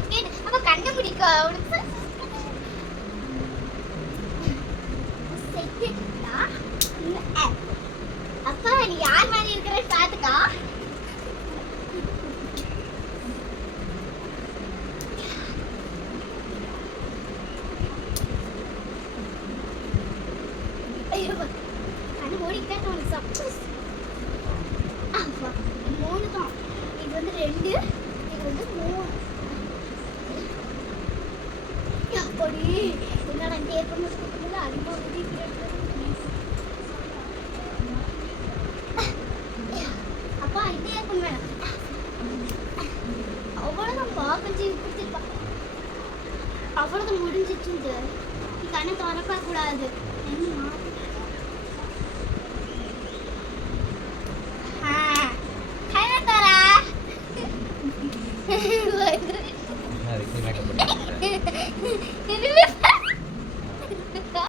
second அப்ப கண்ணு பிடிக்க அவனுக்கு செகண்டா அப்பா நீ யார் மாதிரி இருக்கிற பாத்துக்கா ஐயோ கண்ணு மூடிக்கிட்டே உனக்கு சப்போஸ் மூணு தான் இது வந்து 2 இது வந்து 3 அப்படி என்னடா டேப் பண்ணி கொடுத்தது அதிகமாக வந்து அப்பா இதே இருக்கும் மேடம் அவ்வளோதான் பாக்கஞ்சி கொடுத்துருப்பா அவ்வளோதான் முடிஞ்சிச்சு கண்ணை திறக்க கூடாது மேக்கப்